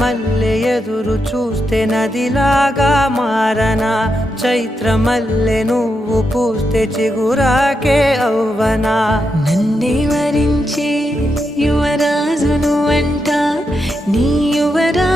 మల్లె ఎదురు చూస్తే నదిలాగా మారనా, చైత్రమల్లె నువ్వు పూస్తే చిగురాకే అవ్వనా. నన్నే వరించే యువరాజును అంట నీ యువరా